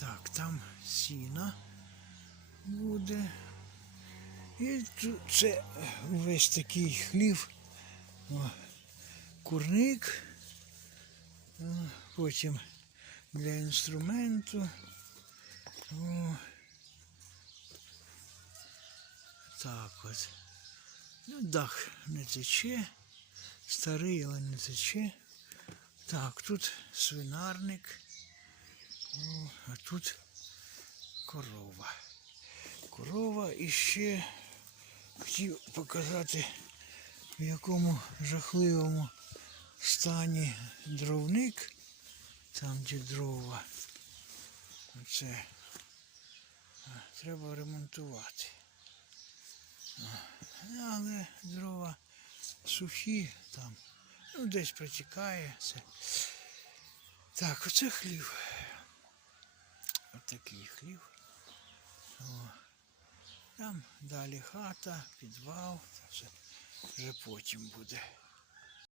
Так, там сіна буде. І тут це весь такий хлів. О, курник. О, потім для інструменту. О. Так от. Ну, дах не тече. Старий, але не тече. Так, тут свинарник. А тут корова. Корова і ще хотів показати, в якому жахливому стані дровник. Там, де дрова. Оце треба ремонтувати. Але дрова сухі там. Ну, десь протікає це. Так, оце хлів. Отакий хлів. О. Там далі хата, підвал, це вже, вже потім буде.